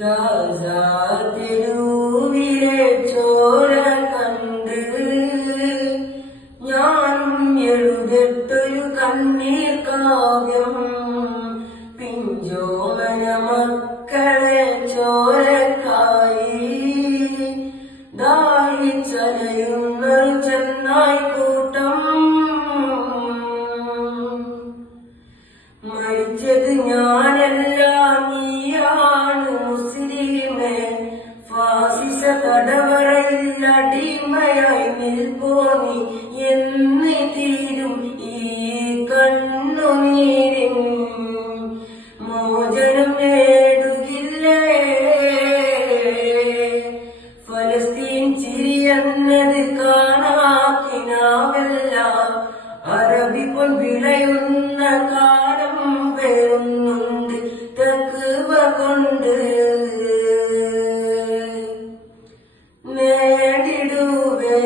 Gaza തെരുവിലെ ചോര കണ്ട് ഞാനും എഴുതിട്ടൊരു കണ്ണീർ കാവ്യം. പിഞ്ചോമന മക്കളെ ചോരക്കായി ദാഹിച്ചലയുന്നൊരു ചെന്നായി കൂട്ടം. മരിച്ചത് ഞാനല്ല, നീയാണ് മുസ്ലിമേ. ഫാസിസ തടവറയിൽ അടിമയായി നിൽപ്പോ നീ. എന്ന് തീരും ഈ കണ്ണുനീരിൻ മോചനം നേടുകില്ലേ? ഫലസ്തീൻ ചിരിയെന്നത് കാണാക്കിനാവല്ല. അറബി പൊൻ വിളയുന്ന കാലം വരുന്നുണ്ട് തഖ്വ കൊണ്ട്. നേടിടുവേ